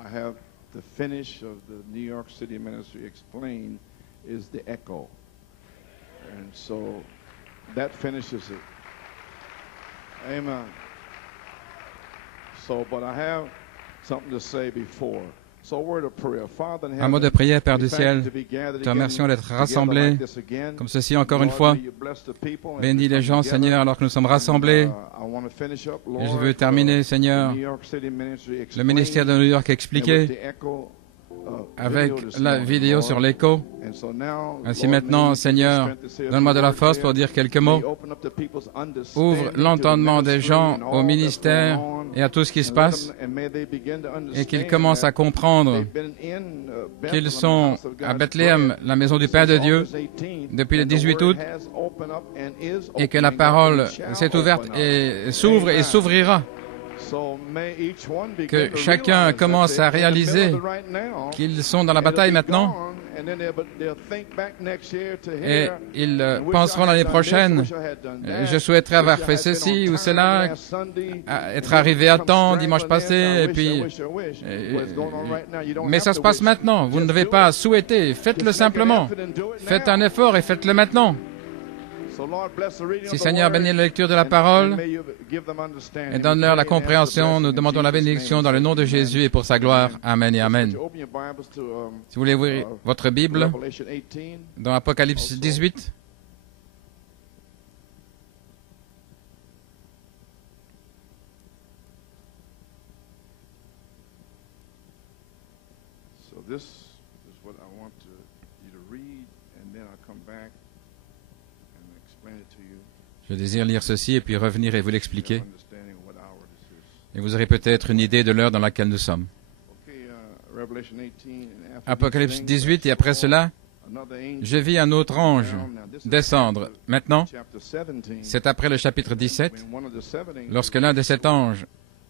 I have the finish of the New York City ministry explained is the echo. And so that finishes it. Amen. So, but I have something to say before. So, a word of prayer. Father in heaven, Un mot de prière, Père du we thank ciel. you to be gathered Te again remercions d'être together rassemblés like this again. comme ceci encore une Lord, fois. may you bless the people as Bénis we les come gens, together. Seigneur, alors que nous sommes rassemblés. I want to finish up, Et je Lord, veux terminer, Seigneur, the New York City ministry le ministère de New York and expliqué with the echo, avec video this la morning, vidéo Lord. sur l'écho. And so now, Ainsi Lord, maintenant, may you Seigneur, give me strength to say a donne-moi few de la words force here. pour dire quelques May mots. you open up the people's understanding Ouvre to the l'entendement des ministry gens and au all ministère that's going on, et à tout ce qui se and passe, let them- and may they begin to et qu'ils understand commencent à that comprendre they've been in, Bethlehem, qu'ils the sont house of à God's Bethléem, bread, la maison du Pain de since Dieu, August 18th, depuis le and the 18 word août, has opened up and is et que la opening up parole and shall s'est ouverte open up. et s'ouvre et Amen. s'ouvrira. So may each one begin Que to chacun realize that commence they're à in the middle réaliser of it right now, qu'ils sont dans la and it'll bataille be maintenant, gone, and then they'll think back next year to et hear, ils and wish penseront I had l'année done this, prochaine, wish I had done that, je souhaiterais wish avoir I fait had been ceci on ou time cela, last Sunday, être and then arrivé à come temps scrambling dimanche in, passé, I et wish, puis... I wish, I wish. What's going on right now? You don't Mais have ça se to passe wish. maintenant, vous ne Just devez do pas it. souhaiter, faites-le Just make an simplement. effort and do it Faites now. un effort et faites-le maintenant. So, Lord, bless the reading of Si the Seigneur word, bénit la lecture de la and parole may you give them understanding. et donne-leur la We pray and ask the compréhension, nous blessing in demandons la Jesus' bénédiction name. dans le nom de Amen. Jésus et pour sa gloire. Amen et Would Amen. you open your Bibles to, Si vous voulez ouvrir votre Bible Revelation 18. dans Apocalypse 18, So this is what I want you to read, and then I'll come back and explain it to you. je désire lire ceci et puis revenir et vous l'expliquer. Understanding what hour this is. Et vous aurez peut-être une idée de l'heure dans laquelle nous sommes. Okay, Revelation 18. And after Apocalypse these things, 18, et après cela, another angel je vis un autre ange down. Now, this is descendre. Maintenant, chapter 17. c'est après le chapitre 17, When one of the seven angels, lorsque l'un de sept anges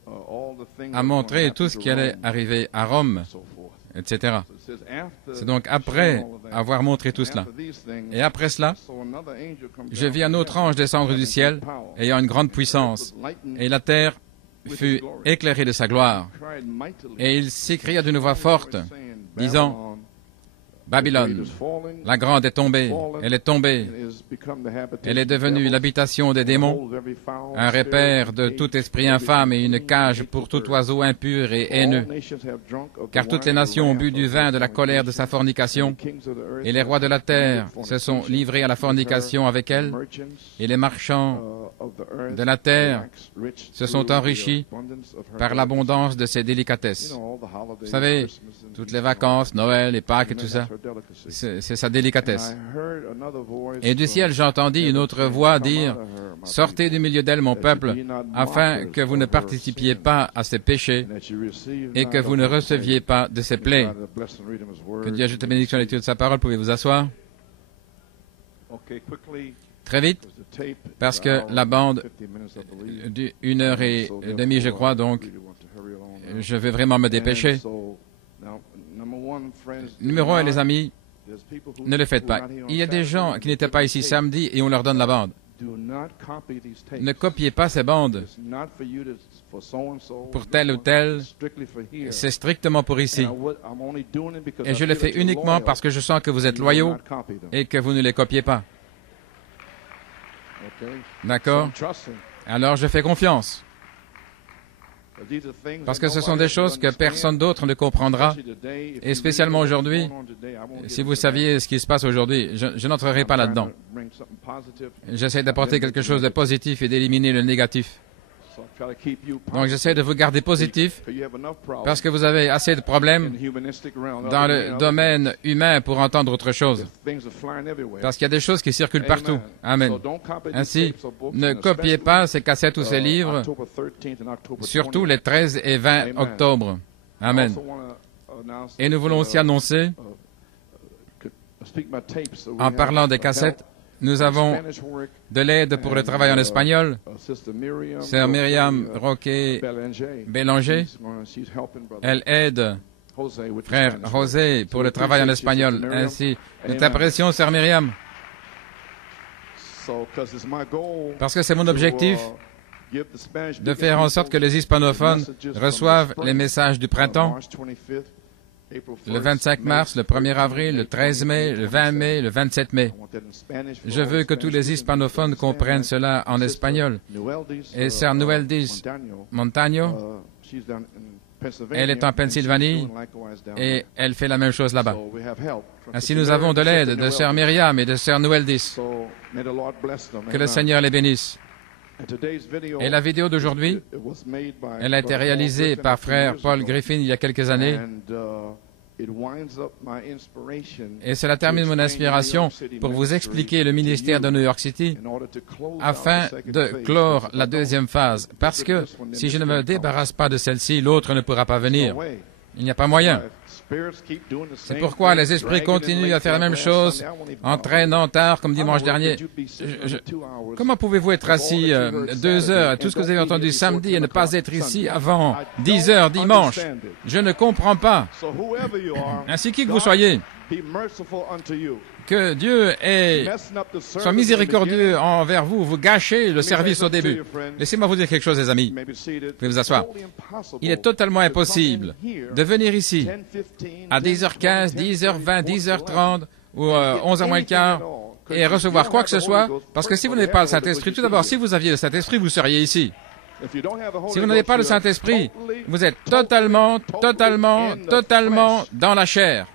all the things a that were montré gonna tout ce happen qui to allait Rome, arriver à Rome, and so forth. etc. So it says, after C'est donc showing après all of that, avoir montré tout and cela. after these things, Et après cela, I saw another angel come je down vis un from autre heaven, ange descendre du having ciel, great power. ayant une grande And the earth puissance, was lightened et la terre fut éclairée de sa gloire. cried mightily, Et il s'écria d'une voix forte, saying, disant, Babylon, the great Babylone, is falling, la grande est tombée, elle est tombée, and is become the habitation elle est of devenue devils, l'habitation des démons, holds every foul un spirit repère and de cage tout esprit every infâme et une unclean cage and pour hateful tout bird. oiseau impur et All haineux. nations have drunk of the Car toutes wine les of the nations ont wrath bu of du his vin de la colère de sa fornication, fornication, and the kings of the earth et les rois de la have terre committed se sont fornication livrés à la with her, fornication avec elle, merchants, et les marchands of the earth de la terre waxed rich se sont through the enrichis abundance of her par delicacies. l'abondance de ses You délicatesses. know, all the holidays, Vous savez, Christmas and toutes Easter les and all vacances, that. Noël et Pâques et Amen, tout ça, that's her delicacy. c'est sa And délicatesse. I heard another voice Et du from ciel j'entendis une heaven autre saying, voix Come dire, out of her, my Sortez people, du milieu d'elle, mon that peuple, ye be not afin mockers que vous ne of her participiez sins, pas à ses péchés and that ye receive et not que of vous ne her receviez plague. pas de ses May plaies. God bless and read him his word. Que Dieu ajoute la bénédiction à la lecture de sa parole. Pouvez vous asseoir Okay, quickly, très vite, because the tape is parce an que hour la and bande 50 minutes, I believe. d'une heure et So demie, je therefore, crois, I donc really want to hurry along now. je vais vraiment me And dépêcher. so, now, number one, friends, do Numéro un, not- les amis, there's people who- ne le faites who pas. are not here on Il y a des Saturday gens and qui n'étaient give pas them ici tapes. samedi et on leur donne la bande. Do not copy these tapes. Ne copiez pas ces bandes It's not for you to, for so and so. pour This tel ou one tel. is strictly for here. C'est strictement pour ici. And I'm only doing it because Et I je le feel fais that you're uniquement loyal. parce que je sens que vous êtes You will loyaux not copy them. et que vous ne les copiez pas. Okay? D'accord? So I'm trusting. Alors je fais confiance. But these are things Parce that que ce sont nobody des else will choses que understand, personne d'autre ne comprendra. especially today. If Et you spécialement really know what's aujourd'hui, going on today, I won't get si into vous that. saviez ce qui se passe aujourd'hui, je n'entrerai I'm pas trying là-dedans. to bring something positive. J'essaie d'apporter quelque chose de positif et d'éliminer le négatif. So I try to keep you Donc j'essaie de vous garder positif because you have enough problems parce que vous avez assez de problèmes in the humanistic realm, dans other le than domaine humain pour entendre autre chose. things are flying everywhere. Parce qu'il y a des choses qui circulent partout. Amen. Amen. So don't copy these Ainsi, tapes or books, ne and copiez especially, pas ces cassettes ou ces livres, October 13th and October surtout 20th. les 13 et 20 Amen. octobre. I Amen. also wanna announce Et nous voulons aussi annoncer, speak about tapes. So we en have parlant des help cassettes, nous on avons Spanish work, de l'aide pour le and, travail en espagnol. Sister Miriam, Sœur Myriam Roque, Roquet Bélanger. Bélanger, She's helping brother elle aide Jose with the frère Spanish work. José pour le travail en espagnol. Ainsi, nous t'apprécions, sœur Myriam, So, 'cause it's my goal parce que c'est mon to, objectif de faire en sorte que les hispanophones reçoivent les messages du printemps, le 25 mars, le 1er avril, le 13 mai, le 20 mai, le 27 mai. Je veux que tous les hispanophones comprennent cela en espagnol. Et Sœur Noeldis Montaño, elle est en Pennsylvanie et elle fait la même chose là-bas. Ainsi, nous avons de l'aide de Sœur Myriam et de Sœur Noeldis. Que le Seigneur les bénisse. Et la vidéo d'aujourd'hui, elle a été réalisée par frère Paul Griffin il y a quelques années. Et cela termine mon inspiration pour vous expliquer le ministère de New York City afin de clore la deuxième phase. Parce que si je ne me débarrasse pas de celle-ci, l'autre ne pourra pas venir. Il n'y a pas moyen. C'est pourquoi les esprits continuent à faire la même chose, entraînant tard comme dimanche dernier. Comment pouvez-vous être assis 2 heures, tout ce que vous avez entendu samedi, et ne pas être ici avant 10 heures dimanche? Je ne comprends pas. Ainsi qui que vous soyez, que Dieu soit miséricordieux envers vous, vous gâchez le service au début. Laissez-moi vous dire quelque chose, les amis. Vous pouvez vous asseoir. Il est totalement impossible de venir ici à 10h15, 10h20, 10h30 ou 11h moins le quart et recevoir quoi que ce soit, parce que si vous n'avez pas le Saint-Esprit, tout d'abord, si vous aviez le Saint-Esprit, vous seriez ici. Si vous n'avez pas le Saint-Esprit, vous êtes totalement dans la chair.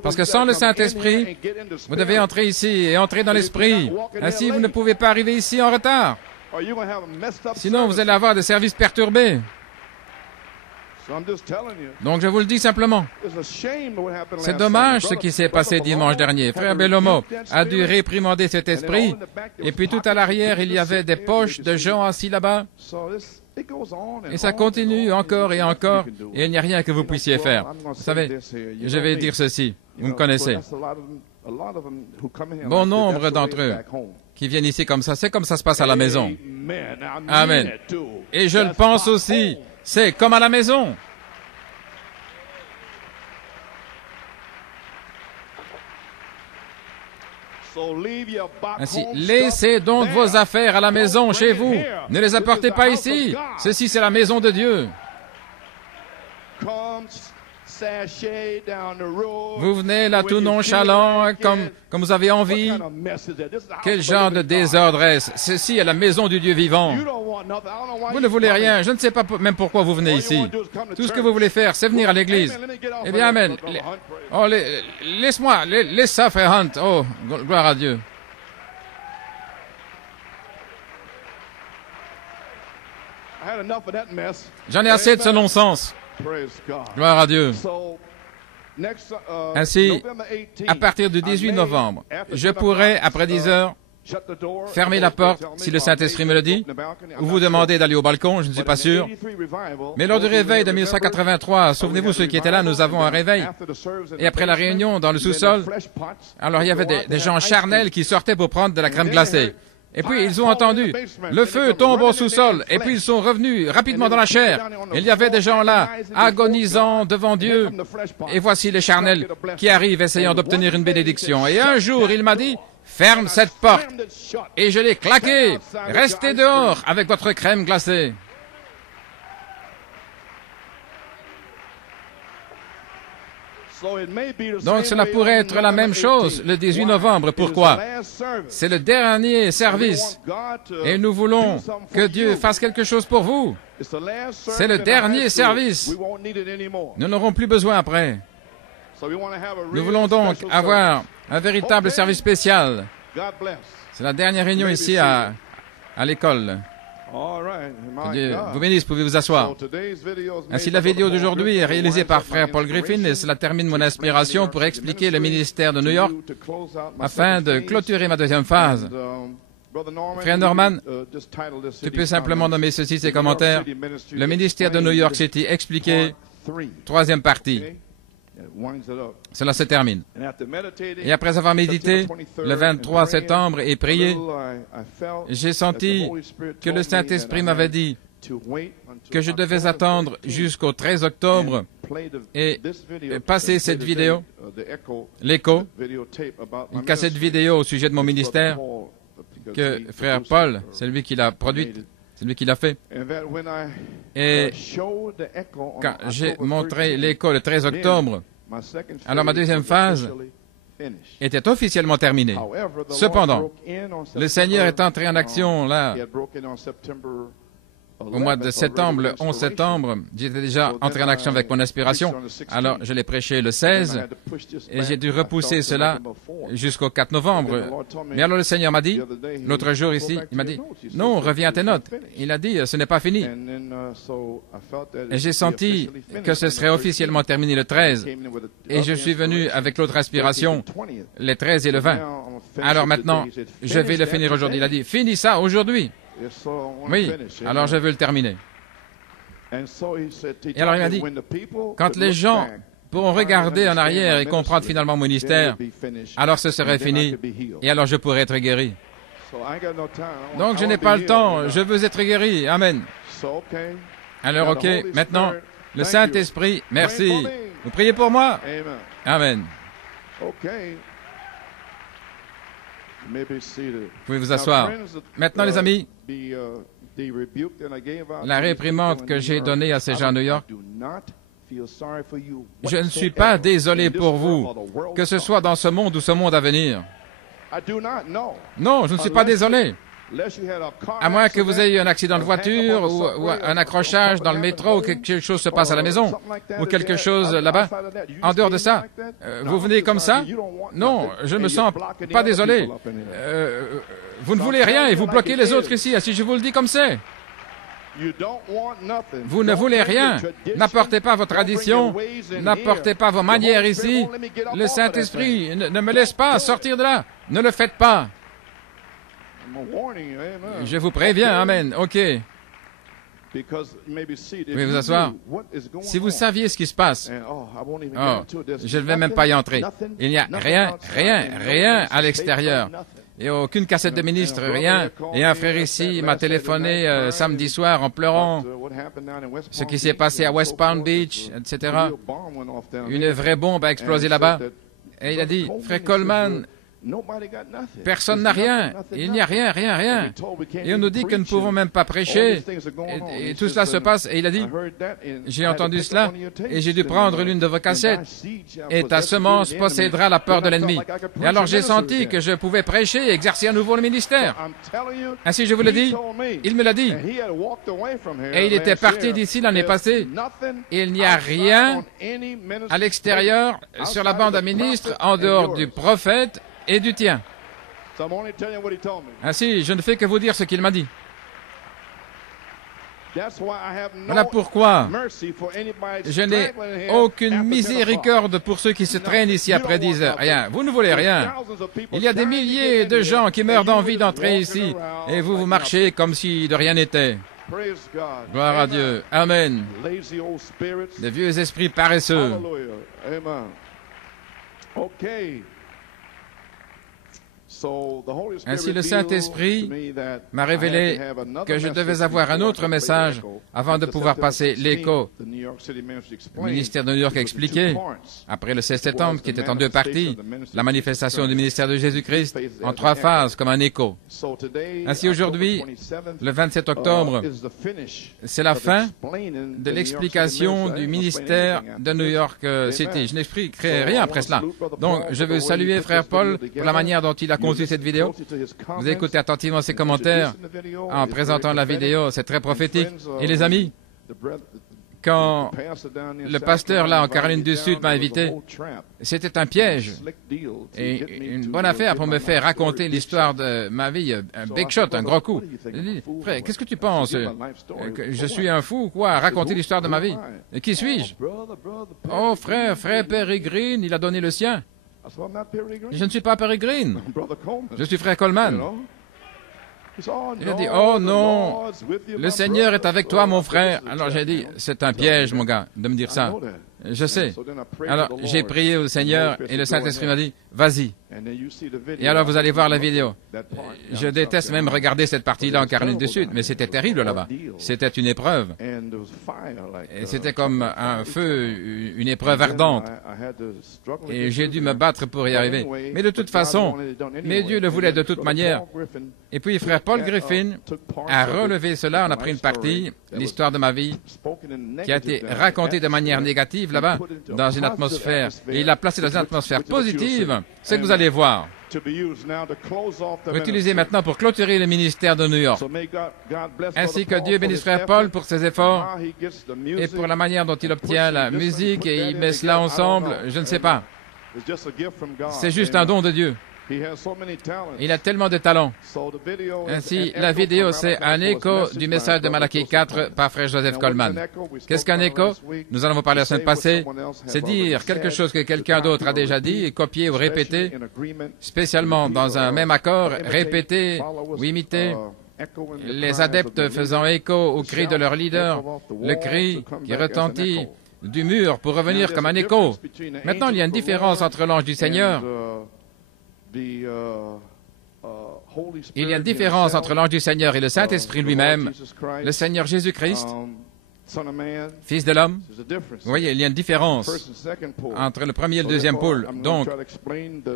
Parce que sans le Saint-Esprit, vous devez entrer ici et entrer dans l'Esprit. Ainsi, vous ne pouvez pas arriver ici en retard. Sinon, vous allez avoir des services perturbés. Donc, je vous le dis simplement. C'est dommage ce qui s'est passé dimanche dernier. Frère Bellomo a dû réprimander cet esprit. Et puis tout à l'arrière, il y avait des poches de gens assis là-bas. Et ça continue encore et encore, et il n'y a rien que vous puissiez faire. Vous savez, je vais dire ceci, vous me connaissez. Bon nombre d'entre eux qui viennent ici comme ça, c'est comme ça se passe à la maison. Amen. Et je le pense aussi, c'est comme à la maison. Ainsi, laissez donc vos affaires à la maison, chez vous. Ne les apportez pas ici. Ceci, c'est la maison de Dieu. Vous venez là tout nonchalant, comme vous avez envie. Quel genre de désordre est-ce? Ceci est la maison du Dieu vivant. Vous ne voulez rien. Je ne sais pas même pourquoi vous venez ici. Tout ce que vous voulez faire, c'est venir à l'église. Eh bien, amen. Laisse-moi, laisse ça, frère Hunt. Oh, gloire à Dieu. J'en ai assez de ce non-sens. Gloire à Dieu. Ainsi, à partir du 18 novembre, je pourrai, après 10 heures, fermer la porte, si le Saint-Esprit me le dit, ou vous demander d'aller au balcon, je ne suis pas sûr. Mais lors du réveil de 1983, souvenez-vous, ceux qui étaient là, nous avons un réveil. Et après la réunion, dans le sous-sol, alors il y avait des gens charnels qui sortaient pour prendre de la crème glacée. Et puis, ils ont entendu, le feu tombe au sous-sol, et puis ils sont revenus rapidement dans la chair. Il y avait des gens là, agonisant devant Dieu, et voici les charnels qui arrivent essayant d'obtenir une bénédiction. Et un jour, il m'a dit, ferme cette porte. Et je l'ai claqué. Restez dehors avec votre crème glacée. Donc cela pourrait être la même chose le 18 novembre. Pourquoi? C'est le dernier service. Et nous voulons que Dieu fasse quelque chose pour vous. C'est le dernier service. Nous n'aurons plus besoin après. Nous voulons donc avoir un véritable service spécial. C'est la dernière réunion ici à l'école. Que Dieu vous bénisse, pouvez vous asseoir. Ainsi, la vidéo d'aujourd'hui est réalisée par frère Paul Griffin et cela termine mon inspiration pour expliquer le ministère de New York afin de clôturer ma deuxième phase. Frère Norman, tu peux simplement nommer ceci, ces commentaires. Le ministère de New York City expliqué, troisième partie. Cela se termine. Et après avoir médité le 23 septembre et prié, j'ai senti que le Saint-Esprit m'avait dit que je devais attendre jusqu'au 13 octobre et passer cette vidéo, l'écho, une cassette vidéo au sujet de mon ministère, que frère Paul, c'est lui qui l'a produite, c'est lui qui l'a fait. Et quand j'ai montré l'écho le 13 octobre, alors ma deuxième phase était officiellement terminée. Cependant, le Seigneur est entré en action là, au mois de septembre, le 11 septembre, j'étais déjà entré en action avec mon inspiration. Alors, je l'ai prêché le 16 et j'ai dû repousser cela jusqu'au 4 novembre. Mais alors le Seigneur m'a dit, l'autre jour ici, il m'a dit, non, reviens à tes notes. Il a dit, ce n'est pas fini. Et j'ai senti que ce serait officiellement terminé le 13. Et je suis venu avec l'autre inspiration, les 13 et le 20. Alors maintenant, je vais le finir aujourd'hui. Il a dit, finis ça aujourd'hui. Oui, alors je veux le terminer. Et alors il m'a dit, quand les gens pourront regarder en arrière et comprendre finalement mon ministère, alors ce serait fini, et alors je pourrai être guéri. Donc je n'ai pas le temps, je veux être guéri. Amen. Alors ok, maintenant, le Saint-Esprit, merci. Vous priez pour moi? Amen. Vous pouvez vous asseoir. Maintenant, les amis, la réprimande que j'ai donnée à ces gens à New York, je ne suis pas désolé pour vous, que ce soit dans ce monde ou ce monde à venir. Non, je ne suis pas désolé. À moins que vous ayez eu un accident de voiture ou un accrochage dans le métro ou que quelque chose se passe à la maison ou quelque chose là-bas. En dehors de ça, vous venez comme ça? Non, je ne me sens pas désolé. Vous ne voulez rien et vous bloquez les autres ici. Si je vous le dis comme c'est. Vous ne voulez rien. N'apportez pas vos traditions. N'apportez pas vos manières ici. Le Saint-Esprit ne me laisse pas sortir de là. Ne le faites pas. Je vous préviens, amen. OK. Vous pouvez vous asseoir. Si vous saviez ce qui se passe, je ne vais même pas y entrer. Il n'y a rien à l'extérieur. Et aucune cassette de ministre, rien. Et un frère ici m'a téléphoné samedi soir en pleurant. Ce qui s'est passé à West Palm Beach, etc. Une vraie bombe a explosé là-bas. Et il a dit, frère Coleman, personne n'a rien. Il n'y a rien. Et on nous dit que nous ne pouvons même pas prêcher. Et tout cela se passe. Et il a dit, j'ai entendu cela et j'ai dû prendre l'une de vos cassettes. Et ta semence possédera la peur de l'ennemi. Et alors j'ai senti que je pouvais prêcher et exercer à nouveau le ministère. Ainsi je vous le dis, il me l'a dit. Et il était parti d'ici l'année passée. Il n'y a rien à l'extérieur sur la bande à ministre en dehors du prophète et du tien. Ainsi, je ne fais que vous dire ce qu'il m'a dit. Voilà pourquoi je n'ai aucune miséricorde pour ceux qui se traînent ici après 10 heures. Rien. Vous ne voulez rien. Il y a des milliers de gens qui meurent d'envie d'entrer ici et vous marchez comme si de rien n'était. Gloire à Dieu. Amen. Les vieux esprits paresseux. Ainsi, le Saint-Esprit m'a révélé que je devais avoir un autre message avant de pouvoir passer l'écho. Le ministère de New York a expliqué, après le 16 septembre, qui était en 2 parties, la manifestation du ministère de Jésus-Christ en 3 phases, comme un écho. Ainsi, aujourd'hui, le 27 octobre, c'est la fin de l'explication du ministère de New York City. Je n'expliquerai rien après cela. Donc, je veux saluer Frère Paul pour la manière dont il a conçu cette vidéo. Vous écoutez attentivement ses commentaires en présentant la vidéo, c'est très prophétique. Et les amis, quand le pasteur là en Caroline du Sud m'a invité, c'était un piège et une bonne affaire pour me faire raconter l'histoire de ma vie, un big shot, un gros coup. Il dit, frère, qu'est-ce que tu penses? Que je suis un fou ou quoi à raconter l'histoire de ma vie? Et qui suis-je? Oh frère Peregrine, il a donné le sien. Je ne suis pas Peregrine. Je suis frère Coleman. Il a dit, oh non, le Seigneur est avec toi, mon frère. Alors j'ai dit, c'est un piège, mon gars, de me dire ça. Je sais. Alors, j'ai prié au Seigneur et le Saint-Esprit m'a dit, vas-y. Et alors, vous allez voir la vidéo. Je déteste même regarder cette partie-là en Caroline du Sud, mais c'était terrible là-bas. C'était une épreuve. Et c'était comme un feu, une épreuve ardente. Et j'ai dû me battre pour y arriver. Mais de toute façon, mais Dieu le voulait de toute manière. Et puis, frère Paul Griffin a relevé cela. On a pris une partie, l'histoire de ma vie, qui a été racontée de manière négative là-bas, dans une atmosphère. Et il l'a placé dans une atmosphère positive. C'est que vous allez voir. Utilisé maintenant pour clôturer le ministère de New York. Ainsi que Dieu bénisse frère Paul pour ses efforts et pour la manière dont il obtient la musique et il met cela ensemble, je ne sais pas. C'est juste un don de Dieu. Il a tellement de talents. Ainsi, la vidéo, c'est un écho du message de Malachie 4 par frère Joseph Coleman. Qu'est-ce qu'un écho? Nous allons vous parler la semaine passée. C'est dire quelque chose que quelqu'un d'autre a déjà dit et copier ou répéter, spécialement dans un même accord, répéter ou imiter. Les adeptes faisant écho au cri de leur leader, le cri qui retentit du mur pour revenir comme un écho. Maintenant, il y a une différence entre l'ange du Seigneur. Il y a une différence entre l'ange du Seigneur et le Saint-Esprit lui-même, le Seigneur Jésus-Christ, Fils de l'homme. Vous voyez, il y a une différence entre le premier et le deuxième pôle. Donc,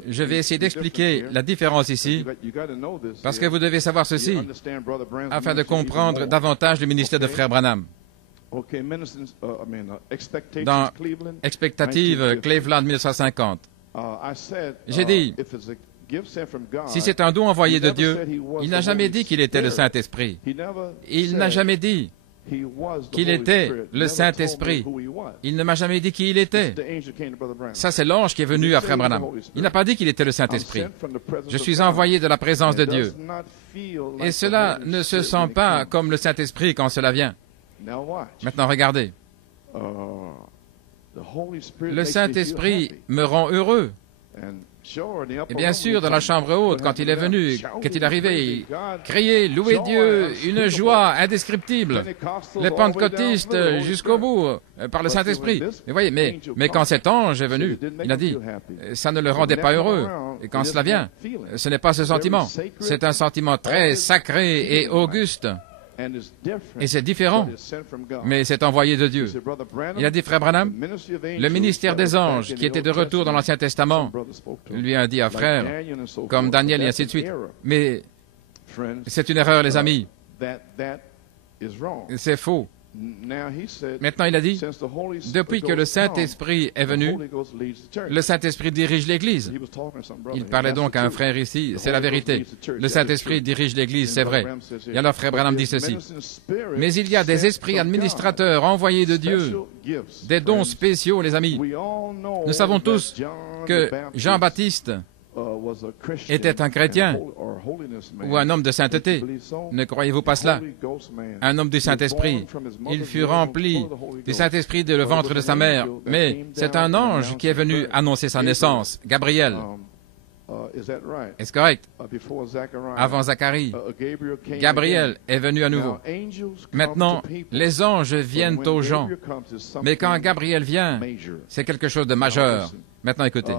je vais essayer d'expliquer la différence ici, parce que vous devez savoir ceci, afin de comprendre davantage le ministère de Frère Branham. Dans Expectative Cleveland 1950, j'ai dit, si c'est un don envoyé de Dieu, il n'a jamais dit qu'il était le Saint-Esprit. Il n'a jamais dit qu'il était le Saint-Esprit. Il ne m'a jamais dit qui il était. Ça, c'est l'ange qui est venu à Frère Branham. Il n'a pas dit qu'il était le Saint-Esprit. Je suis envoyé de la présence de Dieu. Et cela ne se sent pas comme le Saint-Esprit quand cela vient. Maintenant, regardez. Le Saint-Esprit me rend heureux. Et bien sûr, dans la chambre haute, quand il est venu, qu'est-il arrivé? Il criait, louez Dieu, une joie indescriptible. Les pentecôtistes jusqu'au bout, par le Saint-Esprit. Mais voyez, mais quand cet ange est venu, il a dit, ça ne le rendait pas heureux. Et quand cela vient, ce n'est pas ce sentiment. C'est un sentiment très sacré et auguste. Et c'est différent, mais c'est envoyé de Dieu. Il a dit, frère Branham, le ministère des anges, qui était de retour dans l'Ancien Testament, lui a dit à frère, comme Daniel et ainsi de suite. Mais c'est une erreur, les amis. C'est faux. Maintenant, il a dit, depuis que le Saint-Esprit est venu, le Saint-Esprit dirige l'Église. Il parlait donc à un frère ici, c'est la vérité. Le Saint-Esprit dirige l'Église, c'est vrai. Et alors, frère Branham dit ceci, mais il y a des esprits administrateurs envoyés de Dieu, des dons spéciaux, les amis. Nous savons tous que Jean-Baptiste était un chrétien ou un homme de sainteté. Ne croyez-vous pas cela? Un homme du Saint-Esprit. Il fut rempli du Saint-Esprit de le ventre de sa mère. Mais c'est un ange qui est venu annoncer sa naissance, Gabriel. Est-ce correct? Avant Zacharie, Gabriel est venu à nouveau. Maintenant, les anges viennent aux gens. Mais quand Gabriel vient, c'est quelque chose de majeur. Maintenant, écoutez.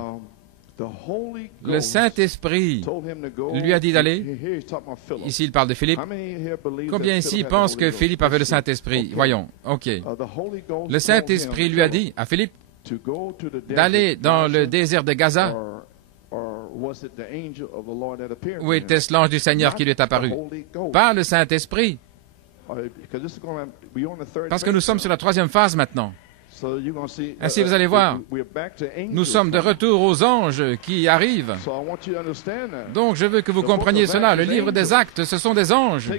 Le Saint-Esprit lui a dit d'aller. Ici, il parle de Philippe. Combien ici pensent que Philippe avait le Saint-Esprit? Voyons. OK. Le Saint-Esprit lui a dit à Philippe d'aller dans le désert de Gaza. Ou était-ce l'ange du Seigneur qui lui est apparu? Pas le Saint-Esprit. Parce que nous sommes sur la troisième phase maintenant. Ainsi, vous allez voir, nous sommes de retour aux anges qui arrivent. Donc, je veux que vous compreniez cela. Le livre des Actes, ce sont des anges.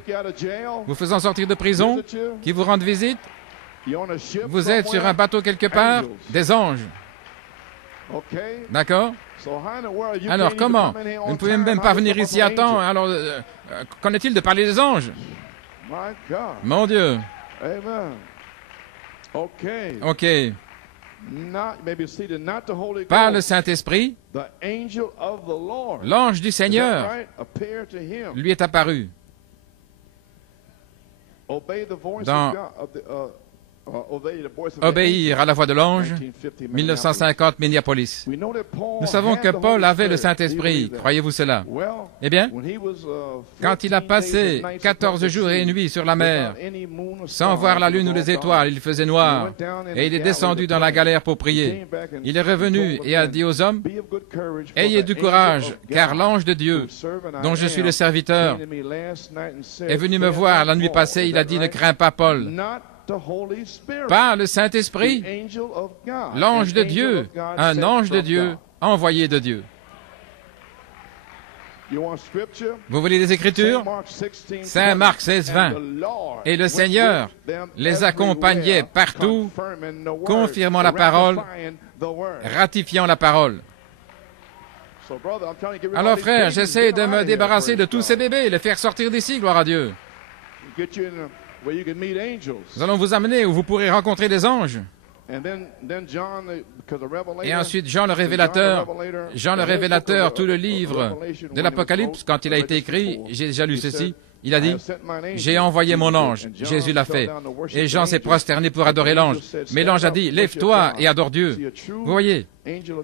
Vous faisant sortir de prison, qui vous rendent visite. Vous êtes sur un bateau quelque part, des anges. D'accord? Alors, comment? Vous ne pouvez même pas venir ici à temps. Alors, qu'en est-il de parler des anges? Mon Dieu. OK. Par le Saint-Esprit, l'ange du Seigneur lui est apparu. Dans Obéir à la voix de l'ange, 1950, Minneapolis. Nous savons que Paul avait le Saint-Esprit. Croyez-vous cela? Eh bien, quand il a passé 14 jours et nuits sur la mer, sans voir la lune ou les étoiles, il faisait noir, et il est descendu dans la galère pour prier. Il est revenu et a dit aux hommes, « Ayez du courage, car l'ange de Dieu, dont je suis le serviteur, est venu me voir la nuit passée. Il a dit, ne crains pas, Paul. Pas le Saint-Esprit, l'ange de Dieu, un ange de Dieu, envoyé de Dieu. » Vous voulez des Écritures? Saint Marc 16, 20. Et le Seigneur les accompagnait partout, confirmant la parole, ratifiant la parole. Alors frère, j'essaie de me débarrasser de tous ces bébés, les faire sortir d'ici, gloire à Dieu. Nous allons vous amener où vous pourrez rencontrer des anges. Et ensuite, Jean le Révélateur, tout le livre de l'Apocalypse, quand il a été écrit, j'ai déjà lu ceci, il a dit, « J'ai envoyé mon ange. » Jésus l'a fait. Et Jean s'est prosterné pour adorer l'ange. Mais l'ange a dit, « Lève-toi et adore Dieu. » Vous voyez,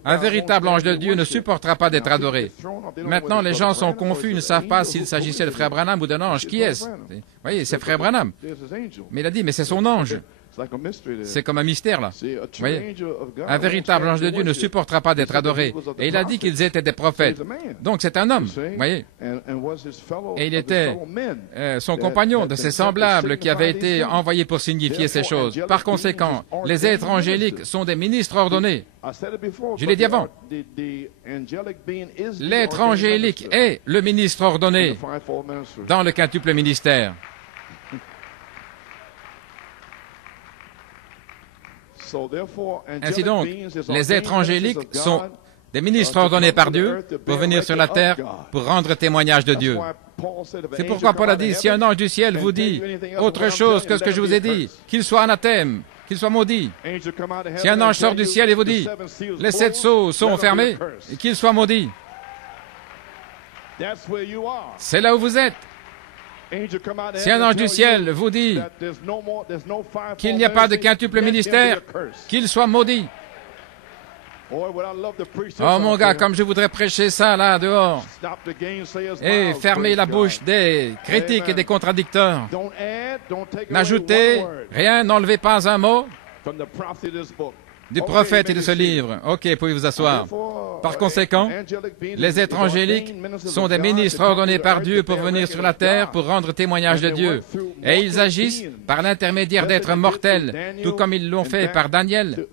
un véritable ange de Dieu ne supportera pas d'être adoré. Maintenant, les gens sont confus, ils ne savent pas s'il s'agissait de frère Branham ou d'un ange. Qui est-ce? Vous voyez, c'est frère Branham. Mais il a dit, mais c'est son ange. C'est comme un mystère, là. Vous voyez? Un véritable ange de Dieu ne supportera pas d'être adoré. Et il a dit qu'ils étaient des prophètes. Donc c'est un homme, vous voyez? Et il était son compagnon de ses semblables qui avait été envoyé pour signifier ces choses. Par conséquent, les êtres angéliques sont des ministres ordonnés. Je l'ai dit avant. L'être angélique est le ministre ordonné dans le quintuple ministère. Ainsi donc, les êtres angéliques sont des ministres ordonnés par Dieu pour venir sur la terre pour rendre témoignage de Dieu. C'est pourquoi Paul a dit, si un ange du ciel vous dit autre chose que ce que je vous ai dit, qu'il soit anathème, qu'il soit maudit. Si un ange sort du ciel et vous dit, les 7 sceaux sont fermés, qu'il soit maudit. C'est là où vous êtes. Si un ange du ciel vous dit qu'il n'y a pas de quintuple ministère, qu'il soit maudit. Oh mon gars, comme je voudrais prêcher ça là dehors et fermer la bouche des critiques et des contradicteurs. N'ajoutez rien, n'enlevez pas un mot du prophète et de ce livre. Ok, pouvez vous asseoir. Par conséquent, les êtres angéliques sont des ministres ordonnés par Dieu pour venir sur la terre pour rendre témoignage de Dieu. Et ils agissent par l'intermédiaire d'êtres mortels, tout comme ils l'ont fait par Daniel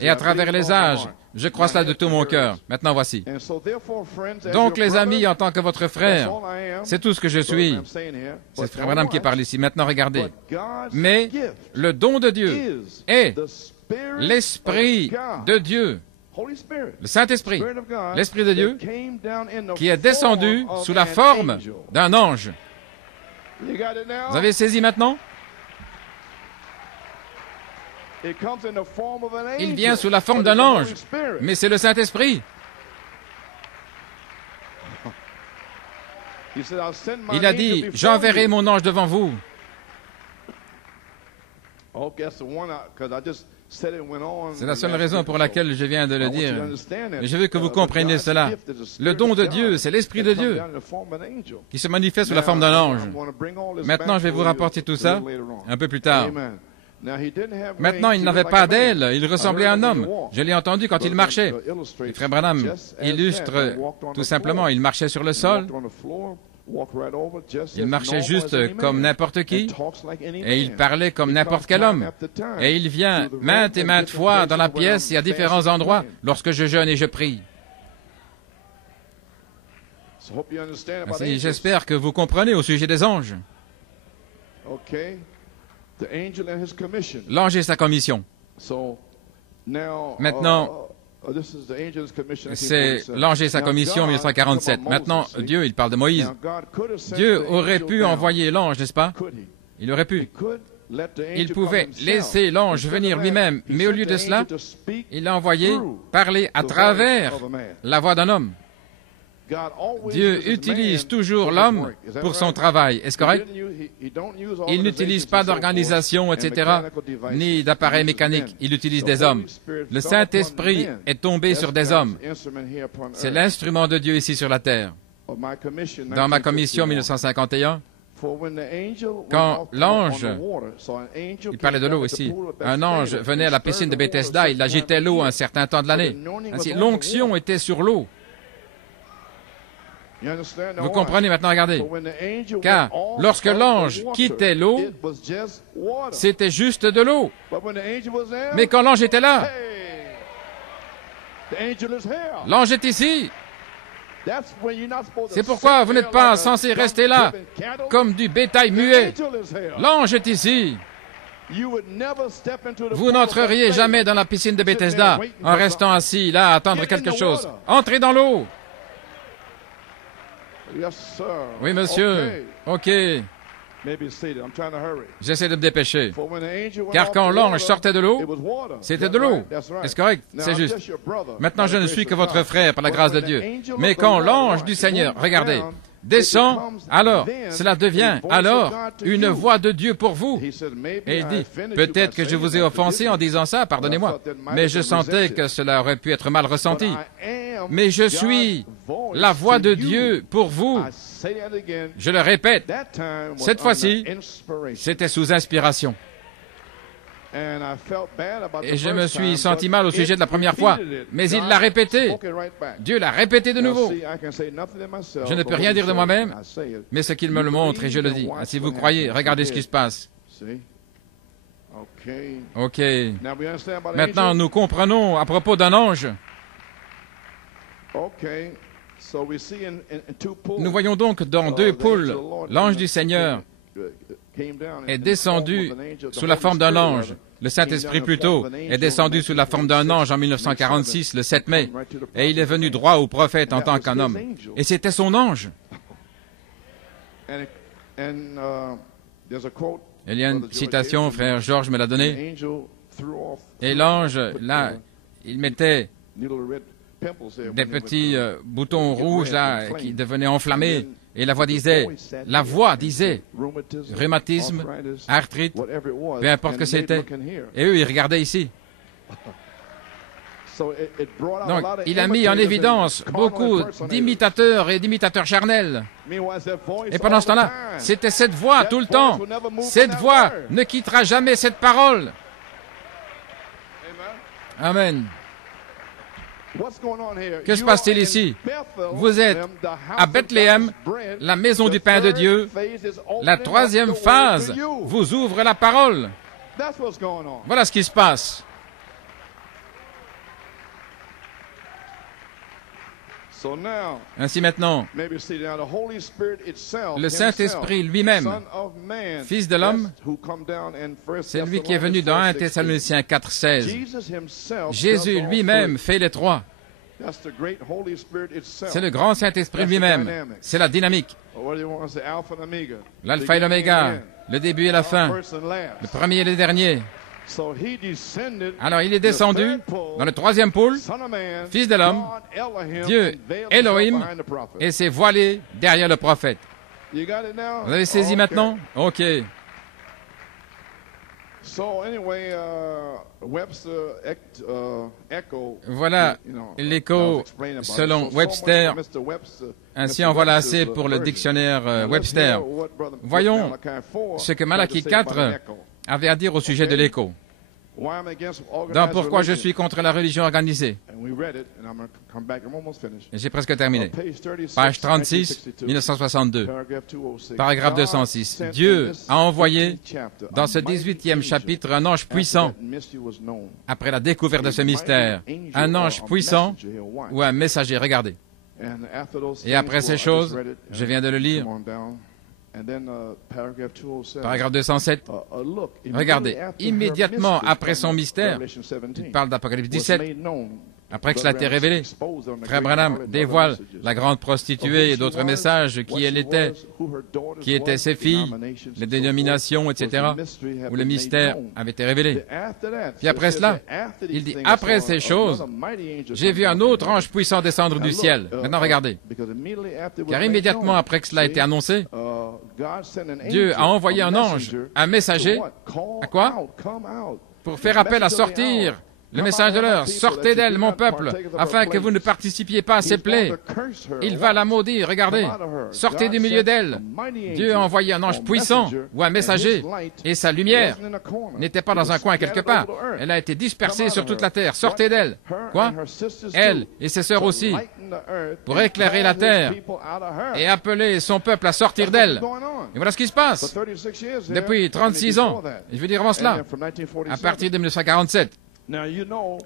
et à travers les âges. Je crois cela de tout mon cœur. Maintenant, voici. Donc, les amis, en tant que votre frère, c'est tout ce que je suis. C'est frère Branham qui parle ici. Maintenant, regardez. Mais le don de Dieu est l'Esprit de Dieu, le Saint-Esprit, l'Esprit de Dieu, qui est descendu sous la forme d'un ange. Vous avez saisi maintenant? Il vient sous la forme d'un ange, mais c'est le Saint-Esprit. Il a dit, j'enverrai mon ange devant vous. C'est la seule raison pour laquelle je viens de le dire. Mais je veux que vous compreniez cela. Le don de Dieu, c'est l'Esprit de Dieu qui se manifeste sous la forme d'un ange. Maintenant, je vais vous rapporter tout ça un peu plus tard. Maintenant, il n'avait pas d'aile, il ressemblait à un homme. Je l'ai entendu quand il marchait. Et frère Branham illustre tout simplement, il marchait sur le sol. Il marchait juste comme n'importe qui, et il parlait comme n'importe quel homme. Et il vient maintes et maintes fois dans la pièce et à différents endroits lorsque je jeûne et je prie. J'espère que vous comprenez au sujet des anges. L'ange et sa commission. Maintenant, c'est l'ange et sa commission 1947. Maintenant, Dieu, il parle de Moïse. Dieu aurait pu envoyer l'ange, n'est-ce pas? Il aurait pu. Il pouvait laisser l'ange venir lui-même, mais au lieu de cela, il l'a envoyé parler à travers la voix d'un homme. Dieu utilise toujours l'homme pour son travail. Est-ce correct? Il n'utilise pas d'organisation, etc., ni d'appareils mécaniques. Il utilise des hommes. Le Saint-Esprit est tombé sur des hommes. C'est l'instrument de Dieu ici sur la terre. Dans ma commission 1951, quand l'ange, il parlait de l'eau ici, un ange venait à la piscine de Bethesda, il agitait l'eau un certain temps de l'année. Ainsi, l'onction était sur l'eau. Vous comprenez maintenant, regardez. Car lorsque l'ange quittait l'eau, c'était juste de l'eau. Mais quand l'ange était là, l'ange est ici. C'est pourquoi vous n'êtes pas censé rester là, comme du bétail muet. L'ange est ici. Vous n'entreriez jamais dans la piscine de Bethesda en restant assis là à attendre quelque chose. Entrez dans l'eau. Oui, monsieur. OK. J'essaie de me dépêcher. Car quand l'ange sortait de l'eau, c'était de l'eau. Est-ce correct? C'est juste. Maintenant, je ne suis que votre frère par la grâce de Dieu. Mais quand l'ange du Seigneur, regardez, descend, alors cela devient alors une voix de Dieu pour vous. Et il dit, peut-être que je vous ai offensé en disant ça, pardonnez-moi, mais je sentais que cela aurait pu être mal ressenti. Mais je suis la voix de Dieu pour vous. Je le répète, cette fois-ci, c'était sous inspiration. Et je me suis senti mal au sujet de la première fois, mais il l'a répété. Dieu l'a répété de nouveau. Je ne peux rien dire de moi-même, mais ce qu'il me le montre et je le dis. Si vous croyez, regardez ce qui se passe. OK. Maintenant, nous comprenons à propos d'un ange. Nous voyons donc dans deux poules, l'ange du Seigneur est descendu sous la forme d'un ange. Le Saint-Esprit plutôt est descendu sous la forme d'un ange en 1946, le 7 mai, et il est venu droit au prophète en tant qu'un homme. Et c'était son ange. Il y a une citation, frère Georges me l'a donnée, et l'ange, là, il mettait des petits boutons rouges là qui devenaient enflammés et la voix disait, rhumatisme, arthrite, peu importe que c'était. Et eux, ils regardaient ici. Donc, il a mis en évidence beaucoup d'imitateurs et d'imitateurs charnels. Et pendant ce temps-là, c'était cette voix tout le temps. Cette voix ne quittera jamais cette parole. Amen. Que se passe-t-il ici? Vous êtes à Bethléem, la maison du pain de Dieu. La troisième phase vous ouvre la parole. Voilà ce qui se passe. Ainsi maintenant, le Saint-Esprit lui-même, Fils de l'homme, c'est lui qui est venu dans 1 Thessaloniciens 4,16. Jésus lui-même fait les trois. C'est le grand Saint-Esprit lui-même. C'est la dynamique. L'alpha et l'oméga, le début et la fin, le premier et le dernier. Alors il est descendu dans le troisième pôle, Fils de l'homme, Dieu Elohim, et s'est voilé derrière le prophète. Vous avez saisi maintenant? OK. Voilà l'écho selon Webster. Ainsi en voilà assez pour le dictionnaire Webster. Voyons ce que Malachie 4 avait à dire au sujet de l'écho. Donc, pourquoi je suis contre la religion organisée? Et j'ai presque terminé. Page 36, 1962. Paragraphe 206. Dieu a envoyé dans ce 18e chapitre un ange puissant, après la découverte de ce mystère, un ange puissant ou un messager. Regardez. Et après ces choses, je viens de le lire, paragraphe 207, regardez, immédiatement après son mystère, il parle d'Apocalypse 17, après que cela a été révélé, Frère Branham dévoile la grande prostituée et d'autres messages, qui elle était, qui étaient ses filles, les dénominations, etc., où le mystère avait été révélé. Puis après cela, il dit, après ces choses, j'ai vu un autre ange puissant descendre du ciel. Maintenant regardez, car immédiatement après que cela a été annoncé, Dieu a envoyé un ange, un messager, à quoi? Pour faire appel à sortir le message de l'heure. Sortez d'elle, mon peuple, afin que vous ne participiez pas à ses plaies. Il va la maudire, regardez. Sortez du milieu d'elle. Dieu a envoyé un ange puissant, ou un messager, et sa lumière n'était pas dans un coin quelque part. Elle a été dispersée sur toute la terre. Sortez d'elle. Quoi? Elle et ses sœurs aussi, pour éclairer la terre et appeler son peuple à sortir d'elle. Et voilà ce qui se passe depuis 36 ans. Et je veux dire avant cela, à partir de 1947.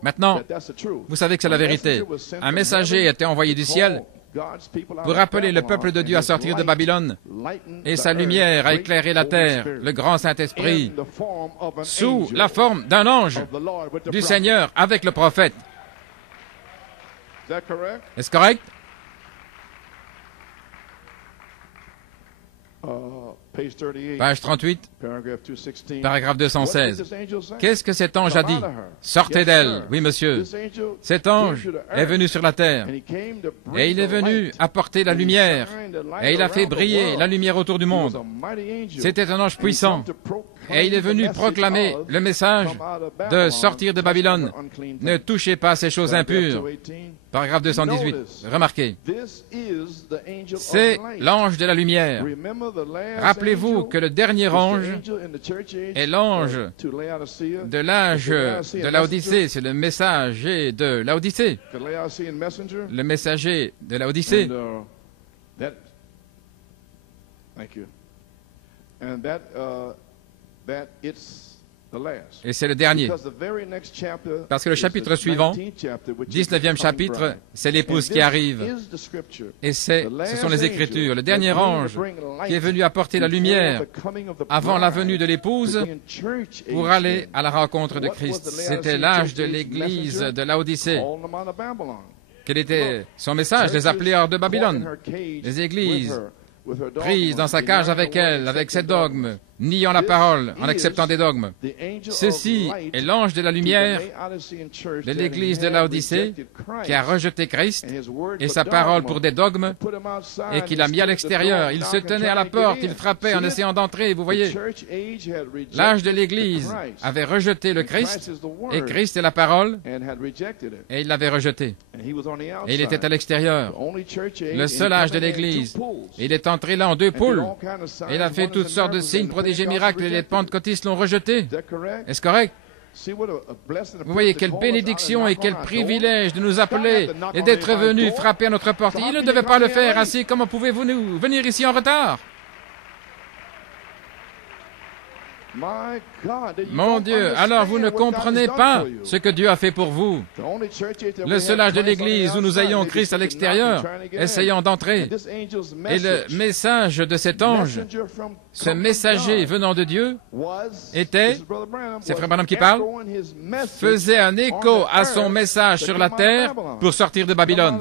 Maintenant, vous savez que c'est la vérité. Un messager a été envoyé du ciel pour appeler le peuple de Dieu à sortir de Babylone, et sa lumière a éclairé la terre, le grand Saint-Esprit, sous la forme d'un ange du Seigneur avec le prophète. Est-ce correct? Page 38, paragraphe 216. Qu'est-ce que cet ange a dit? Sortez d'elle. Oui, monsieur. Cet ange est venu sur la terre, et il est venu apporter la lumière, et il a fait briller la lumière autour du monde. C'était un ange puissant, et il est venu proclamer le message de sortir de Babylone. Ne touchez pas ces choses impures. Paragraphe 218. Remarquez, c'est l'ange de la lumière. Rappelez-vous que le dernier ange est l'ange de l'âge de Laodicée. C'est le messager de Laodicée. Le messager de Laodicée. Et c'est le dernier. Parce que le chapitre suivant, 19e chapitre, c'est l'épouse qui arrive. Et ce sont les Écritures. Le dernier ange qui est venu apporter la lumière avant la venue de l'épouse pour aller à la rencontre de Christ. C'était l'âge de l'Église de Laodicée. Quel était son message? Les appeler hors de Babylone. Les églises prises dans sa cage avec elle, avec ses dogmes, niant la parole, en acceptant des dogmes. Ceci est l'ange de la lumière de l'église de Laodicée qui a rejeté Christ et sa parole pour des dogmes et qui l'a mis à l'extérieur. Il se tenait à la porte, il frappait en essayant d'entrer, vous voyez. L'âge de l'église avait rejeté le Christ, et Christ est la parole, et il l'avait rejeté. Et il était à l'extérieur. Le seul âge de l'église. Il est entré là en deux poules. Et il a fait toutes sortes de signes, prodigieux, miracles, et les pentecôtistes l'ont rejeté. Est-ce correct? Vous voyez, quelle bénédiction et quel privilège de nous appeler et d'être venus frapper à notre porte. Il ne devait pas le faire ainsi. Comment pouvez-vous venir ici en retard? Mon Dieu, alors vous ne comprenez pas ce que Dieu a fait pour vous. Le seul âge de l'Église où nous ayons Christ à l'extérieur, essayant d'entrer. Et le message de cet ange, ce messager venant de Dieu, était, c'est Frère Branham qui parle, faisait un écho à son message sur la terre pour sortir de Babylone,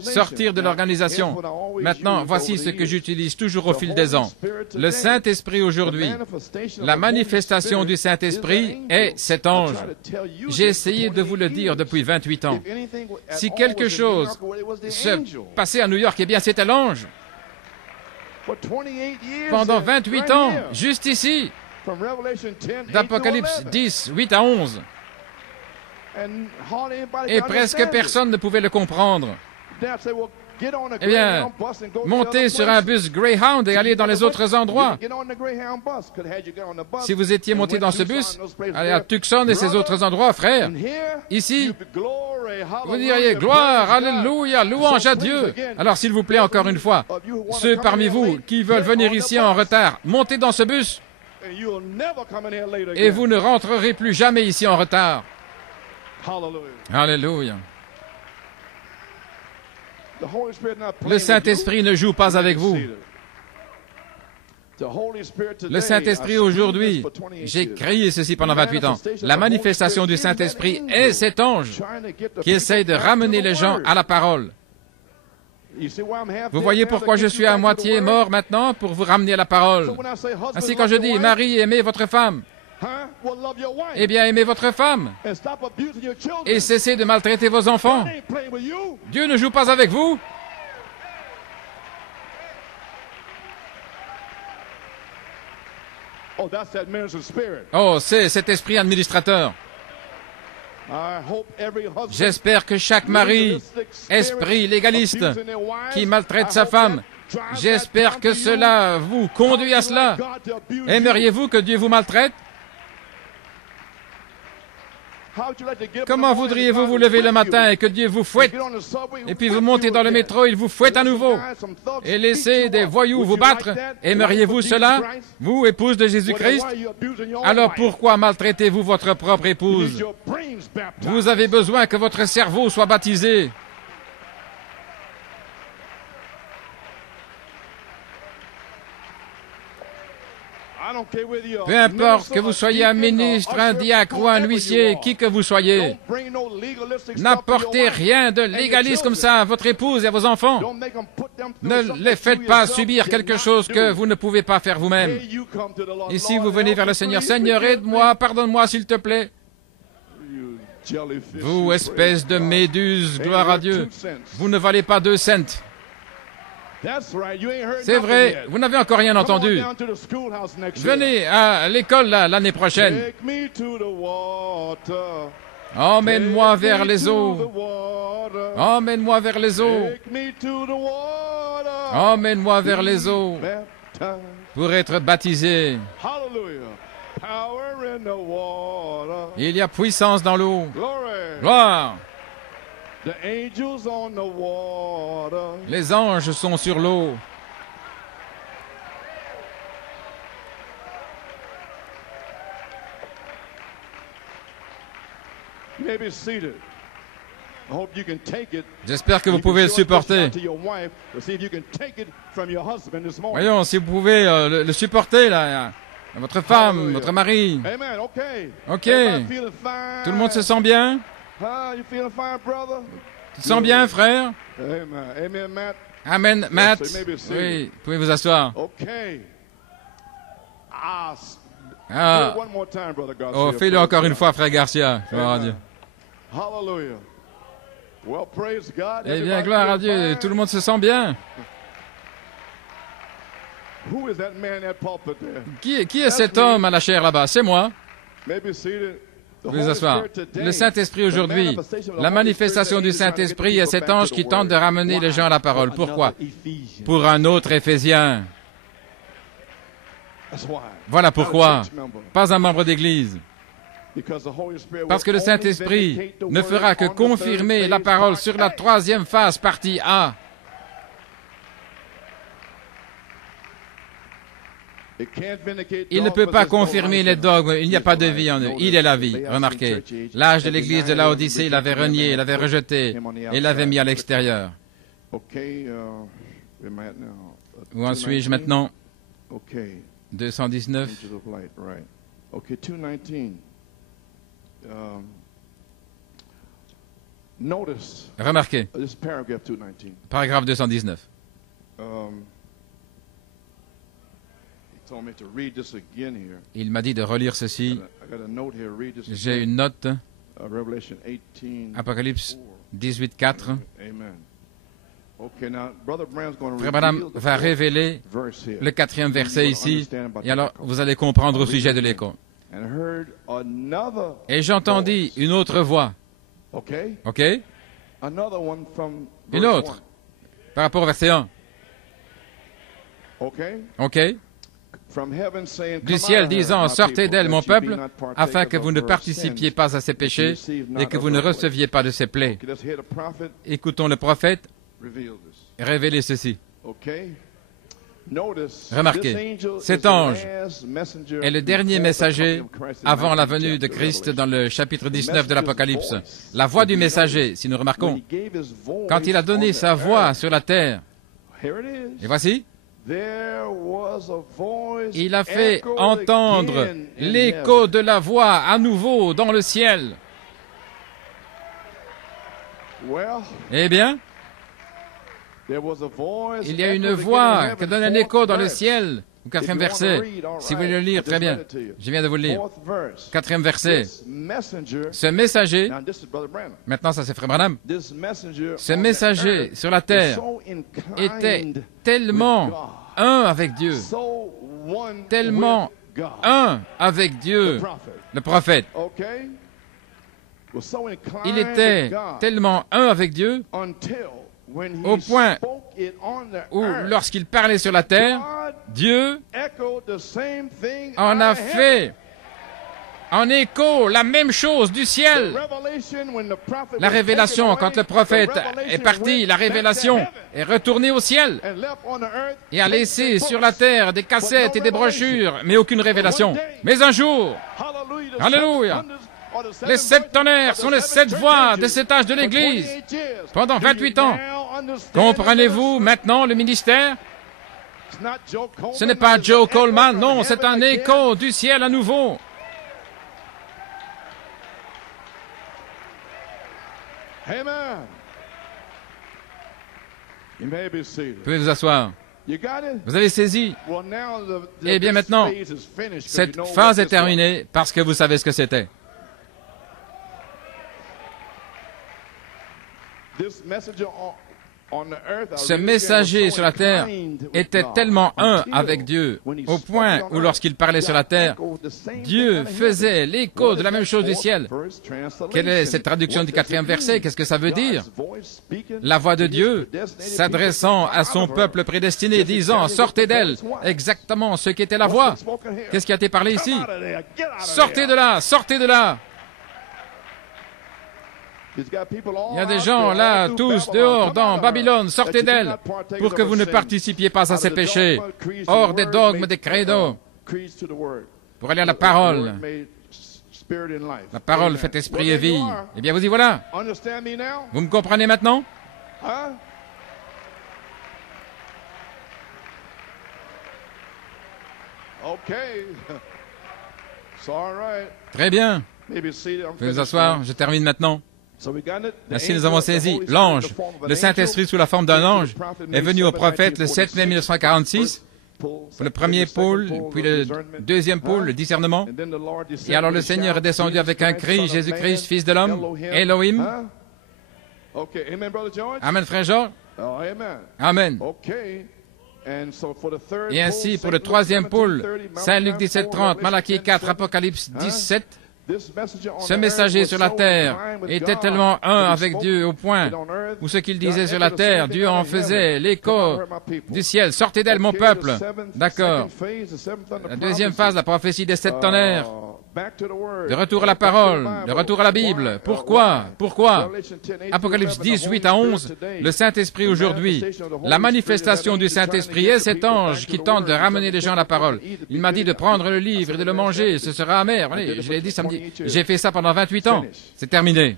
sortir de l'organisation. Maintenant, voici ce que j'utilise toujours au fil des ans. Le Saint-Esprit aujourd'hui, la manifestation du Saint-Esprit est cet ange. J'ai essayé de vous le dire depuis 28 ans. Si quelque chose se passait à New York, eh bien c'était l'ange. Pendant 28 ans, juste ici, d'Apocalypse 10, 8 à 11. Et presque personne ne pouvait le comprendre. Eh bien, montez sur un bus Greyhound et allez dans les autres endroits. Si vous étiez monté dans ce bus, allez à Tucson et ces autres endroits, frère. Ici, vous diriez gloire, alléluia, louange à Dieu. Alors, s'il vous plaît, encore une fois, ceux parmi vous qui veulent venir ici en retard, montez dans ce bus et vous ne rentrerez plus jamais ici en retard. Alléluia. Le Saint-Esprit ne joue pas avec vous. Le Saint-Esprit aujourd'hui, j'ai crié ceci pendant 28 ans, la manifestation du Saint-Esprit est cet ange qui essaye de ramener les gens à la parole. Vous voyez pourquoi je suis à moitié mort maintenant, pour vous ramener à la parole. Ainsi quand je dis, Marie, aimez votre femme, eh bien aimez votre femme et cessez de maltraiter vos enfants. Dieu ne joue pas avec vous. Oh, c'est cet esprit administrateur. J'espère que chaque mari, esprit légaliste, qui maltraite sa femme, j'espère que cela vous conduit à cela. Aimeriez-vous que Dieu vous maltraite? Comment voudriez-vous vous lever le matin et que Dieu vous fouette, et puis vous montez dans le métro, il vous fouette à nouveau, et laissez des voyous vous battre? Aimeriez-vous cela, vous, épouse de Jésus-Christ? Alors pourquoi maltraitez-vous votre propre épouse? Vous avez besoin que votre cerveau soit baptisé. Peu importe que vous soyez un ministre, un diacre ou un huissier, qui que vous soyez, n'apportez rien de légaliste comme ça à votre épouse et à vos enfants. Ne les faites pas subir quelque chose que vous ne pouvez pas faire vous-même. Ici, vous venez vers le Seigneur. Seigneur, aide-moi, pardonne-moi s'il te plaît. Vous, espèce de méduse, gloire à Dieu, vous ne valez pas 2 cents. C'est vrai, vous n'avez encore rien entendu. Venez à l'école l'année prochaine. Emmène-moi vers les eaux. Emmène-moi vers les eaux. Emmène-moi vers les eaux pour être baptisé. Il y a puissance dans l'eau. Gloire. Les anges sont sur l'eau. J'espère que vous pouvez le supporter. Voyons, si vous pouvez le supporter, là, votre femme, votre mari. OK. Tout le monde se sent bien? Tu te sens bien, frère? Amen, Matt. Oui, vous pouvez vous asseoir. Ah. Oh, fais-le encore une fois, frère Garcia. Gloire à Dieu. Eh bien, gloire à Dieu, tout le monde se sent bien. Qui est cet homme à la chair là-bas? C'est moi. Vous pouvez vous asseoir. Le Saint-Esprit aujourd'hui, la manifestation du Saint-Esprit est cet ange qui tente de ramener les gens à la parole. Pourquoi? Pour un autre Éphésien. Voilà pourquoi. Pas un membre d'Église. Parce que le Saint-Esprit ne fera que confirmer la parole sur la 3e phase, partie A. Il ne peut pas confirmer les dogmes, il n'y a pas de vie en eux, il est la vie. Remarquez, l'âge de l'église de Laodicée, il l'avait renié, il l'avait rejeté, et l'avait mis à l'extérieur. Où en suis-je maintenant? 219. Remarquez, paragraphe 219. Il m'a dit de relire ceci. J'ai une note. Apocalypse 18:4. Frère Branham va révéler le 4e verset ici. Et alors, vous allez comprendre au sujet de l'écho. Et j'entendis une autre voix. OK? Une autre. Par rapport au verset 1. OK? Du ciel disant, sortez d'elle, mon peuple, afin que vous ne participiez pas à ses péchés et que vous ne receviez pas de ses plaies. Écoutons le prophète révéler ceci. Remarquez, cet ange est le dernier messager avant la venue de Christ dans le chapitre 19 de l'Apocalypse. La voix du messager, si nous remarquons, quand il a donné sa voix sur la terre, et voici, il a fait entendre l'écho de la voix à nouveau dans le ciel. Eh bien, il y a une voix qui donne un écho dans le ciel. Au 4e verset, si vous voulez le lire, très bien. Je viens de vous le lire. 4e verset. Ce messager, maintenant ça c'est Frère Branham, ce messager sur la terre était tellement un avec Dieu, tellement un avec Dieu, le prophète. Il était tellement un avec Dieu au point où, lorsqu'il parlait sur la terre, Dieu en a fait en écho la même chose du ciel. La révélation, quand le prophète est parti, la révélation est retournée au ciel et a laissé sur la terre des cassettes et des brochures, mais aucune révélation. Mais un jour, alléluia, les 7 tonnerres sont les 7 voix de cet âge de l'Église pendant 28 ans. Comprenez-vous maintenant le ministère? Ce n'est pas Joe Coleman, non, c'est un écho du ciel à nouveau. Amen. You may be seated. Vous pouvez vous asseoir. You got it? Vous avez saisi? Well, now Eh bien maintenant, cette phase est terminée parce que vous savez ce que c'était. Ce messager sur la terre était tellement un avec Dieu, au point où lorsqu'il parlait sur la terre, Dieu faisait l'écho de la même chose du ciel. Quelle est cette traduction du 4e verset? Qu'est-ce que ça veut dire? La voix de Dieu s'adressant à son peuple prédestiné, disant, sortez d'elle, exactement ce qu'était la voix. Qu'est-ce qui a été parlé ici? Sortez de là, sortez de là. Il y a des gens là, tous dehors dans Babylone, sortez d'elle, pour que vous ne participiez pas à ces péchés, hors des dogmes, des credos, pour aller à la parole. La parole fait esprit et vie. Eh bien, vous y voilà. Vous me comprenez maintenant? Très bien. Vous pouvez vous asseoir, je termine maintenant. Ainsi, nous avons saisi l'ange, le Saint-Esprit sous la forme d'un ange, est venu au prophète le 7 mai 1946, pour le premier pôle, puis le deuxième pôle, le discernement. Et alors le Seigneur est descendu avec un cri, Jésus-Christ, Fils de l'homme, Elohim. Amen, frère Georges. Amen. Et ainsi, pour le troisième pôle, Saint Luc 17:30, Malachie 4, Apocalypse 17, ce messager sur la terre était tellement un avec Dieu au point où ce qu'il disait sur la terre, Dieu en faisait l'écho du ciel. Sortez d'elle, mon peuple. D'accord. La deuxième phase, la prophétie des 7 tonnerres. De retour à la parole, de retour à la Bible. Pourquoi? Pourquoi? Apocalypse 10, 8 à 11, le Saint-Esprit aujourd'hui, la manifestation du Saint-Esprit est cet ange qui tente de ramener les gens à la parole. Il m'a dit de prendre le livre et de le manger, ce sera amer. Allez, je l'ai dit samedi. J'ai fait ça pendant 28 ans. C'est terminé.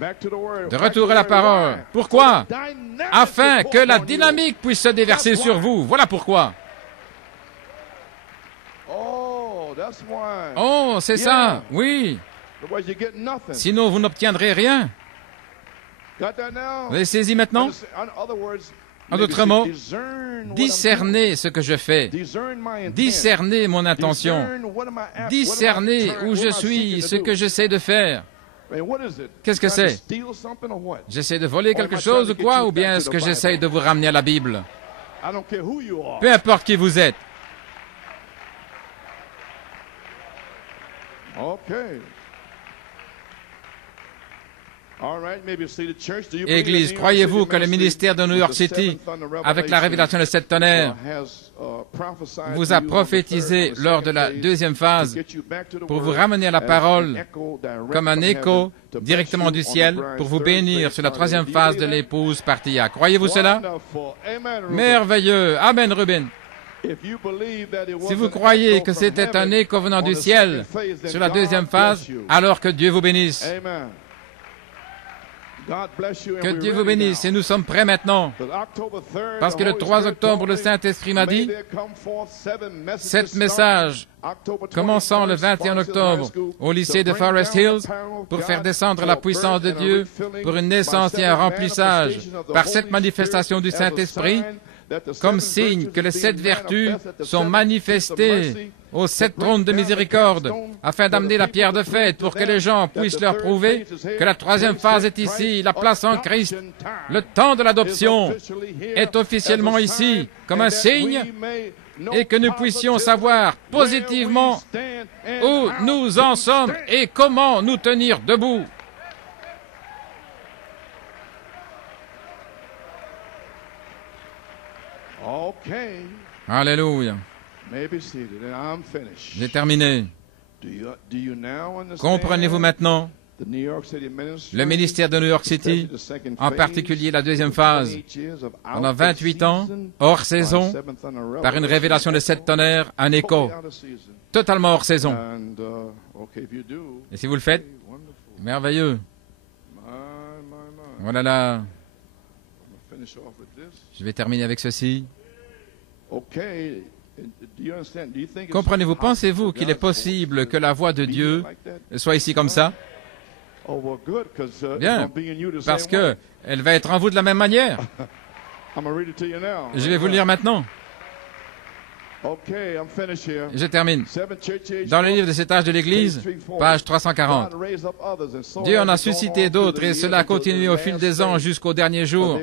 De retour à la parole. Pourquoi? Afin que la dynamique puisse se déverser sur vous. Voilà pourquoi. Oh, c'est ça, oui. Sinon, vous n'obtiendrez rien. Vous avez saisi maintenant? En d'autres mots, discernez ce que je fais. Discernez mon intention. Discernez où je suis, ce que j'essaie de faire. Qu'est-ce que c'est? J'essaie de voler quelque chose ou quoi? Ou bien est-ce que j'essaie de vous ramener à la Bible? Peu importe qui vous êtes. Église, croyez-vous que le ministère de New York City, avec la révélation des 7 tonnerres, vous a prophétisé lors de la deuxième phase pour vous ramener à la parole comme un écho directement du ciel pour vous bénir sur la troisième phase de l'épouse Partia? Croyez-vous cela? Merveilleux. Amen, Ruben. Si vous croyez que c'était un écho venant du ciel sur la deuxième phase, alors que Dieu vous bénisse. Que Dieu vous bénisse. Et nous sommes prêts maintenant. Parce que le 3 octobre, le Saint-Esprit m'a dit 7 messages commençant le 21 octobre au lycée de Forest Hills pour faire descendre la puissance de Dieu pour une naissance et un remplissage par cette manifestation du Saint-Esprit comme signe que les 7 vertus sont manifestées aux 7 trônes de miséricorde, afin d'amener la pierre de fête pour que les gens puissent leur prouver que la 3e phase est ici, la place en Christ. Le temps de l'adoption est officiellement ici, comme un signe, et que nous puissions savoir positivement où nous en sommes et comment nous tenir debout. Alléluia. J'ai terminé. Comprenez-vous maintenant le ministère de New York City, en particulier la 2e phase, pendant 28 ans, hors saison, par une révélation de 7 tonnerres, un écho, totalement hors saison. Et si vous le faites, merveilleux. Voilà là. Je vais terminer avec ceci. Comprenez-vous, pensez-vous qu'il est possible que la voix de Dieu soit ici comme ça? Bien, parce qu'elle va être en vous de la même manière. Je vais vous le lire maintenant. Je termine. Dans le livre de cet âge de l'Église, page 340. Dieu en a suscité d'autres et cela a continué au fil des ans jusqu'au dernier jour.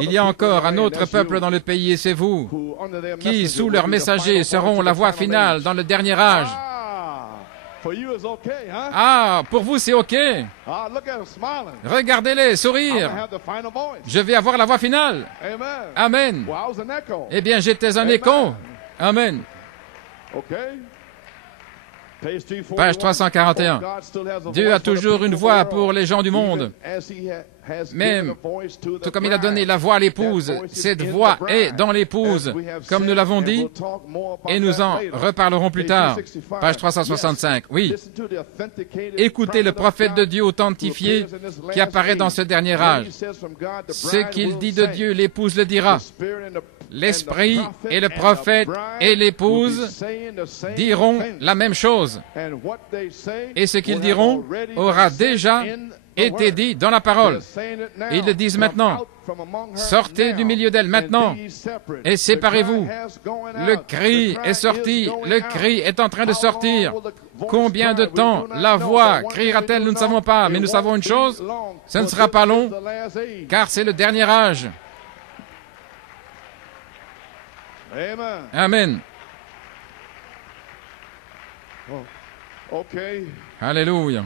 Il y a encore un autre peuple dans le pays et c'est vous, qui, sous leurs messagers, seront la voix finale dans le dernier âge. Ah, pour vous c'est OK. Regardez-les sourire. Je vais avoir la voix finale. Amen. Eh bien, j'étais un écho. Amen. Page 341. Dieu a toujours une voix pour les gens du monde. Même, tout comme il a donné la voix à l'épouse, cette voix est dans l'épouse, comme nous l'avons dit, et nous en reparlerons plus tard. Page 365. Oui. Écoutez le prophète de Dieu authentifié qui apparaît dans ce dernier âge. Ce qu'il dit de Dieu, l'épouse le dira. L'Esprit et le prophète et l'épouse diront la même chose. Et ce qu'ils diront aura déjà été dit dans la parole. Ils le disent maintenant. Sortez du milieu d'elle maintenant et séparez-vous. Le cri est sorti. Le cri est en train de sortir. Combien de temps la voix criera-t-elle? Nous ne savons pas. Mais nous savons une chose. Ce ne sera pas long, car c'est le dernier âge. Amen. Alléluia.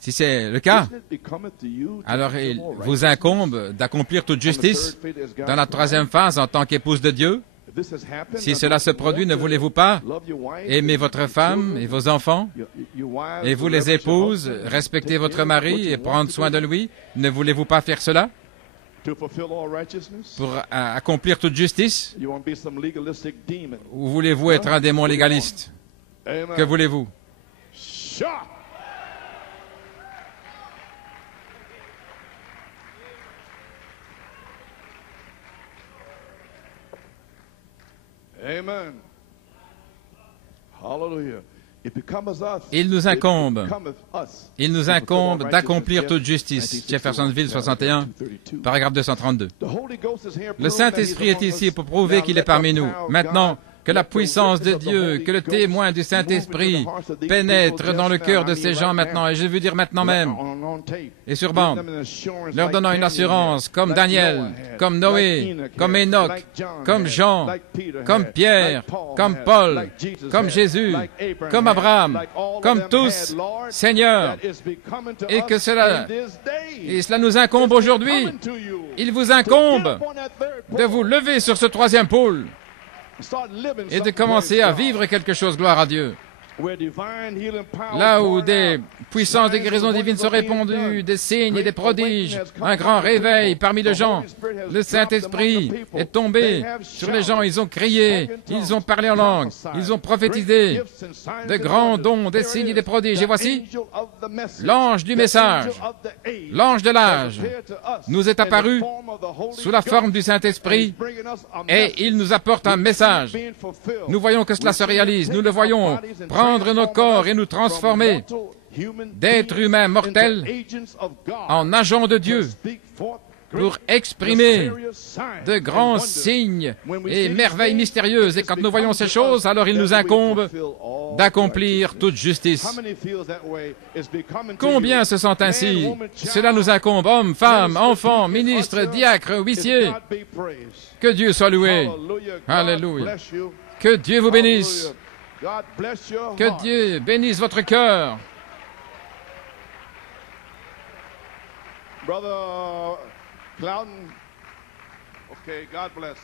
Si c'est le cas, alors il vous incombe d'accomplir toute justice dans la 3e phase en tant qu'épouse de Dieu. Si cela se produit, ne voulez-vous pas aimer votre femme et vos enfants, et vous les épouses, respecter votre mari et prendre soin de lui? Ne voulez-vous pas faire cela? Pour accomplir toute justice? Ou voulez-vous être un démon légaliste? Que voulez-vous? Amen. Hallelujah. Il nous incombe d'accomplir toute justice. Jeffersonville 61, paragraphe 232. Le Saint-Esprit est ici pour prouver qu'il est parmi nous. Maintenant, que la puissance de Dieu, que le témoin du Saint-Esprit pénètre dans le cœur de ces gens maintenant, et je veux dire maintenant même, et sur bande, leur donnant une assurance comme Daniel, comme Noé, comme Enoch, comme Jean, comme Pierre, comme Paul, comme Jésus, comme Abraham, comme tous, Seigneur, et que cela nous incombe aujourd'hui. Il vous incombe de vous lever sur ce 3e pôle et de commencer à vivre quelque chose, gloire à Dieu. là où des puissances de guérison divine sont répandues, des signes et des prodiges, un grand réveil parmi les gens. Le Saint-Esprit est tombé sur les gens, ils ont crié, ils ont parlé en langue, ils ont prophétisé, de grands dons, des signes et des prodiges. Et voici, l'ange du message, l'ange de l'âge, nous est apparu sous la forme du Saint-Esprit et il nous apporte un message. Nous voyons que cela se réalise, nous le voyons prendre nos corps et nous transformer d'êtres humains mortels en agents de Dieu pour exprimer de grands signes et merveilles mystérieuses. Et quand nous voyons ces choses, alors il nous incombe d'accomplir toute justice. Combien se sentent ainsi? Cela nous incombe, hommes, femmes, enfants, ministres, diacres, huissiers. Que Dieu soit loué. Alléluia. Que Dieu vous bénisse. Que Dieu bénisse votre cœur. Brother Clouden. Okay, God bless.